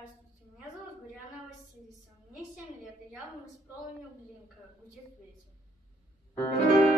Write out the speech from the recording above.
Здравствуйте, меня зовут Гурьяна Василиса, мне 7 лет, и я вам исполню Глинка, гудит ветер.